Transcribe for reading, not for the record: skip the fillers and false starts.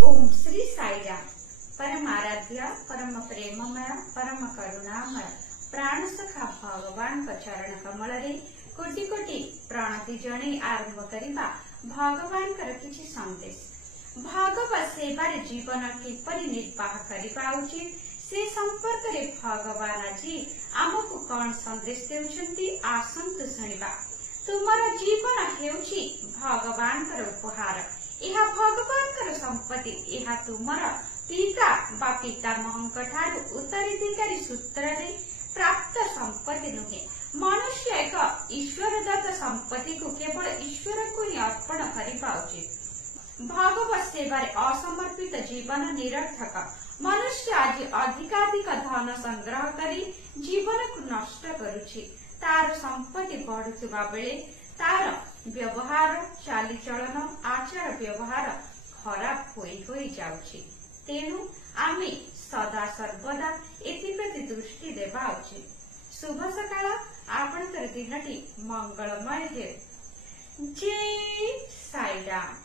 ओम श्री साईराम। परमाराध्य परम प्रेममय परम करुणामय प्राण सखा भगवान चरण कमल रे कोटि कोटि प्रणति जणे आरंभ करिबा भगवान कर किछि संदेश। भगवत सेवार जीवन किपरि निर्वाह करिबा उचित से संपर्क रे भगवान आज आमको कौन संदेश देउछंती आसंतु सुनिबा। तुमर जीवन हेउछि भगवान कर उपहार, यह भगवान संपत्ति, यह तुमर पिता बा पितामहंक ठारू उत्तराधिकारी सूत्र रे प्राप्त संपत्ति नुहे। मनुष्य एक ईश्वर दत्त संपत्ति को केवल ईश्वर को ही अर्पण करिबा उचित। भगवत सेवारे असमर्पित जीवन निरर्थक। मनुष्य आज अधिकाधिक धन संग्रह करी जीवन को नष्ट करुछि। तार संपत्ति बढ़ुवा बेले तार व्यवहार चालीचलन आचार व्यवहार खराब होई जाउछि। तेणु आमे सदा सर्वदा एथिप्रति दृष्टि देवा उचित। शुभ सकाळ, आपणकर दिनटी मंगलमय हेउ। जय साईराम।